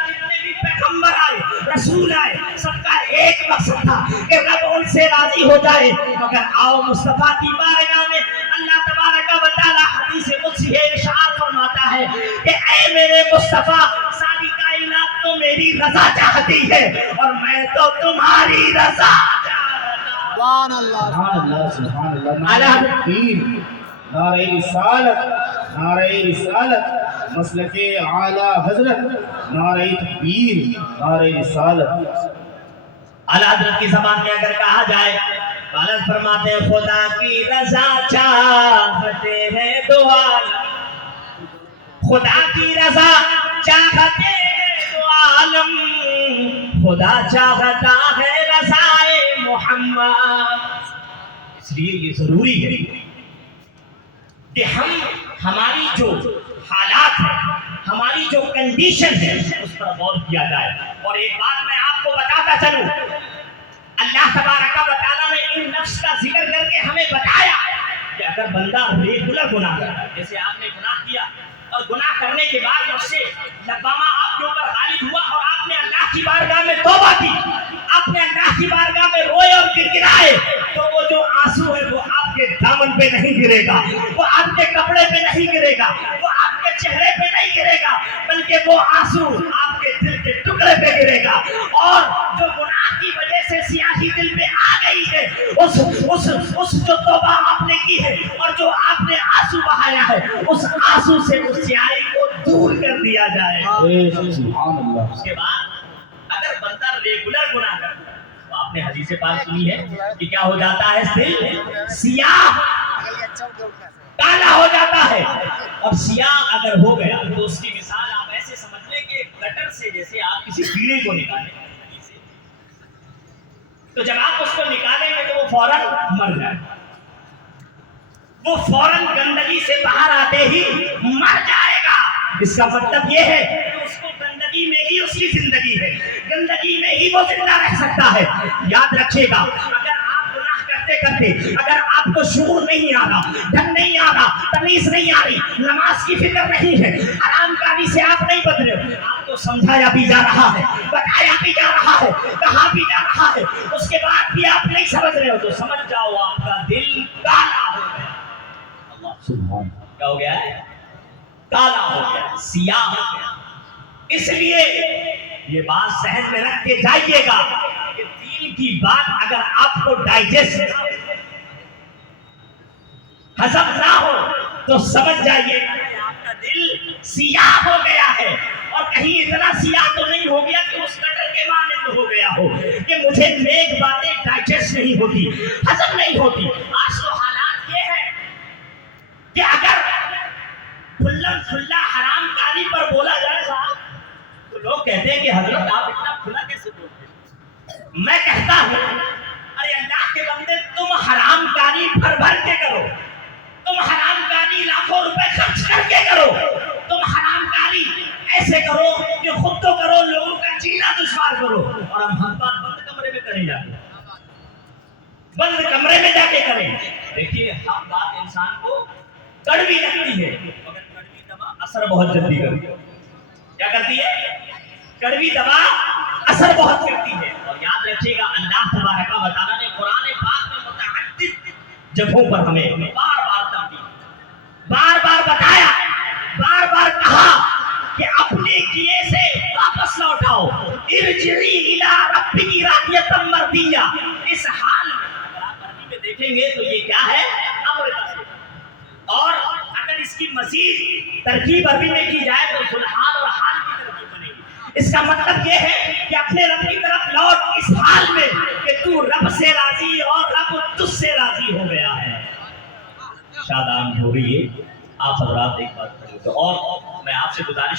जितने भी पैगंबर आए, रसूल आए, सबका एक मकसद था कि रब उनसे राजी हो जाए। मगर आओ मुस्तफा की बारगाह में अल्लाह तबारक व तआला हदीस कुदसी है इरशाद फरमाता है कि ऐ मेरे मुस्तफा, सारी कायनात तो मेरी रजा चाहती है और मैं तो तुम्हारी रजा। सुभान अल्लाह सुभान अल्लाह। नारे रिसालत मसलके आला हजरत, नारे तकबीर, नारे रिसालत। आला हजरत की ज़बान में अगर कहा जाए, बालक फरमाते हैं खुदा की रजा चाहते हैं दो आलम, खुदा की रजा चाहते हैं दो आलम, खुदा चाहता है रज़ाए मोहम्मद। इसलिए ये जरूरी है कि हमारी जो हालात है, हमारी जो कंडीशन है, उस पर गौर किया जाए। और एक बात मैं आपको बताता चलूं, अल्लाह तबारक व तआला ने इन नफ्स का जिक्र करके हमें बताया कि अगर बंदा रेगुलर गुनाह करता है, जैसे आपने गुनाह किया और गुनाह करने के बाद नफ्से लब्बामा आपके ऊपर गालिब हुआ और आपने अल्लाह की बारगाह में तौबा की, आपने अल्लाह की बारगाह में रोए और गिड़गिड़ाए, तो वो जो आंसू है वो आपके दामन पे नहीं गिरेगा, वो आपके कपड़े पे नहीं गिरेगा, वो आपके चेहरे पे नहीं गिरेगा, बल्कि वो आंसू आपके दिल के टुकड़े पे गिरेगा। और जो गुनाह की वजह से सियाही दिल पे आ गई है, उस जो तौबा आपने की है और जो आपने आंसू बहाया है, उस आंसू से उस स्याही को दूर कर दिया जाए। उसके बाद अगर बंदा रेगुलर गुनाह करता है, तो आपने हदीस पाक सुनी है कि क्या हो जाता है, दिल सियाह काला हो जाता है। और सियाह अगर हो गया तो उसकी मिसाल आप ऐसे समझ लें कि गटर से जैसे आप किसी कीड़े को निकालें, तो जब आप उसको निकालेंगे तो वो फौरन मर जाए, वो फौरन गंदगी से बाहर आते ही मर जाएगा। इसका मतलब ये है कि उसको गंदगी में ही उसकी जिंदगी है, गंदगी में ही वो जिंदा रह सकता है। याद रखिएगा, अगर आप गुनाह करते करते अगर आपको शऊर नहीं आ रहा, ढंग नहीं आ रहा, तमीज नहीं आ रही, नमाज की फिक्र नहीं है, हरामकारी से आप नहीं बच रहे हो, आपको समझाया भी जा रहा है, बताया भी जा रहा है, कहा भी जा रहा है, उसके बाद भी आप नहीं समझ रहे हो, तो समझ जाओ आपका दिल काला हो गया। क्या हो गया है? काला हो गया, सियाह हो गया। इसलिए ये बात सहन में रख के जाइएगा कि दीन की बात अगर आपको डाइजेस्ट हजम ना हो तो समझ जाइएगा कि आपका दिल सियाह हो गया है। और कहीं इतना सियाह तो नहीं हो गया कि उस कटर के मानंद हो गया हो कि मुझे नेक बातें डाइजेस्ट नहीं होती, हजम नहीं होती। आज तो हालात ये है कि अगर खुल्लम खुल्ला हरामकारी पर बोला जाए साहब, तो लोग कहते हैं कि हजरत आप इतना खुला कैसे बोलते हैं? मैं कहता हूं, अरे अल्लाह के बंदे, तुम हरामकारी भर भर के करो, तुम हरामकारी लाखों रुपए खर्च करके करो, तुम हरामकारी ऐसे करो कि खुद तो करो, लोगों का जीना दुश्वार करो, और हम हर बात बंद कमरे में करें, जाके बंद कमरे में जाके करें। देखिए, हर बात इंसान को कड़वी लगती है, मगर कड़वी दवा असर बहुत जल्दी करती है। क्या करती है? कड़वी दवा असर बहुत करती है। और याद रखिएगा, अल्लाह तबारक व तआला ने कुरान पाक में मुतअद्दिद जगहों पर हमें बार-बार तंबीह, बार-बार बताया, बार-बार कहा कि अपने किए से वापस लौटाओ। इरजिई इला रब्बिकी रादियतम मर्दिया। इस हाल में अगर आप अरबी में देखेंगे तो ये क्या है? अम्र का सिगा। और अगर इसकी मजीद तरकीब अरबी में की जाए तो सुलहाल और हाल की तरकीब बनेगी। इसका मतलब ये है कि अपने रब की तरफ लौट इस हाल में कि तू रब से राजी और रब तुझसे राजी हो गया है। शादाब हो रही है। आप हजरात एक बात करें तो, और मैं आपसे गुजारिश